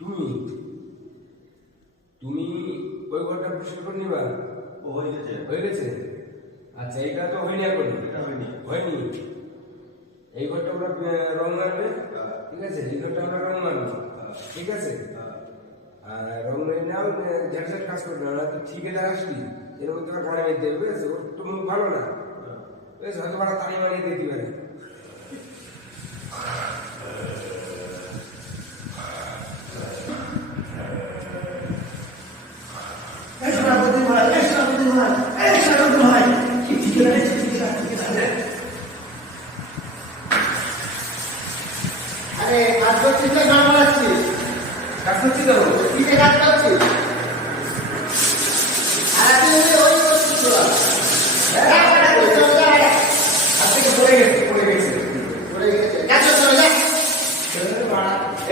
তুমি তুমি ওই ঘরটা পরিষ্কার করে নিবা। ও হয়ে গেছে। হয়ে গেছে? আচ্ছা, এইটা তো হয়নি এখন। এটা হয়নি। হয়নি। এই ঘরটা আমরা রং মারবে, হ্যাঁ। ঠিক আছে? এই ঘরটা আমরা রং মারবো, হ্যাঁ। ঠিক আছে? হ্যাঁ। আর রং মেরে নাও, ঝাড়ঝাড় কাজ করবে না, তুই ঠিকাদার আসবি, এরকম তোমার ঘরে মেরে দেবে, বুঝেছো? ওর তো মুখ ভালো না, বেশ হয়তো বড় তাড়ি মারিয়ে দিতে পারে। আরে কাজ করছিস না গান বাজাচ্ছিস? কাজ করছি তো? কিসে কাজ করছিস? আর আপনি ওই করছিস তোরা?